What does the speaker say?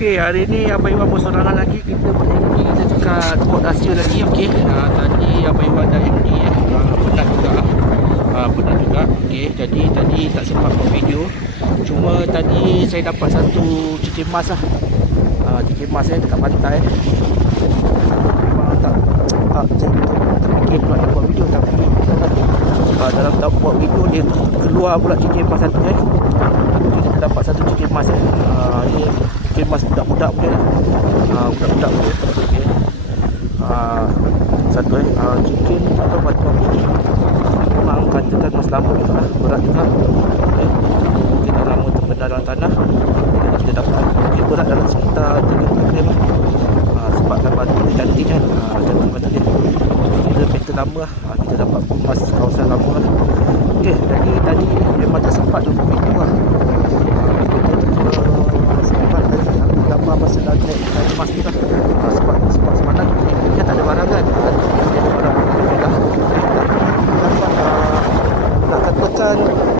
Okey, hari ni Abang Iwan bersorangan lagi. Kita MD kita dekat Port Asia lagi. Okey, tadi Abang Iwan dah MD penat juga. Penat juga. Okey, jadi tadi tak sempat buat video. Cuma tadi saya dapat satu cincin emas lah. Cincin emas dekat pantai. Memang tak terfikir pula nak buat video, tapi dalam tak buat video dia keluar pula cincin emas satu kita dapat satu cincin emas ini cincin emas budak-budak punya lah. Budak-budak punya. Okay. Satu cincin atau batu ni memang katakan mas lama juga lah, berat juga. Okay. Mungkin dah lama terpendam dalam tanah. Kita dapat mungkin berat dalam sekitar 30 gram lah. Sebabkan batu ni cantik kan, cantik batu dia. Kita meter lama lah. Kita dapat emas kawasan lama lah. Ok, jadi tadi memang tak sempat untuk video lah. Kita sempat tadi aku gambar masa dah naik emas ni lah.